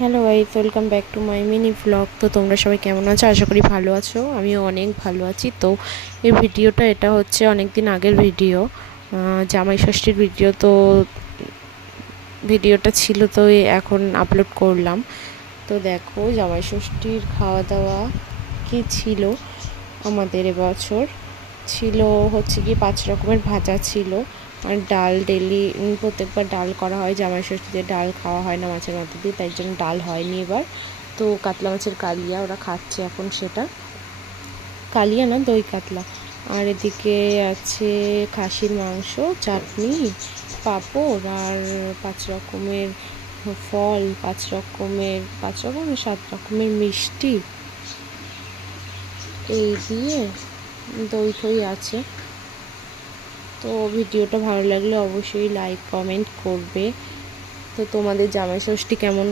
Hello guys, welcome back to my mini vlog. তো তোমরা সবাই কেমন আছো? আশা করি ভালো আছো। আমিও অনেক ভালো আছি। তো এই ভিডিওটা এটা হচ্ছে অনেক দিন আগের ভিডিও, জামাই ষষ্ঠীর ভিডিও। তো ভিডিওটা ছিল তো এখন আপলোড করলাম। তো দেখো জামাই ষষ্ঠীর খাওয়া দাওয়া কি ছিল আমাদের এবছর। ছিল হচ্ছে কি 5 রকমের ভাজা ছিল, আর ডাল ডেলি প্রত্যেকবার ডাল করা হয়। জামাই ষষ্ঠীতে ডাল খাওয়া হয় না মাছের মধ্যে দিয়ে, তাই জন্য ডাল হয়নি এবার। তো কাতলা মাছের কালিয়া ওরা খাচ্ছে এখন, সেটা কালিয়া না, দই কাতলা। আর এদিকে আছে খাসির মাংস, চাটনি, পাঁপড়, আর 5 রকমের ফল, 7 রকমের মিষ্টি, এই দিয়ে দই ফই আছে। তো ভিডিওটা ভালো লাগলে অবশ্যই লাইক কমেন্ট করবে। তো তোমাদের জামাই ষষ্ঠী কেমন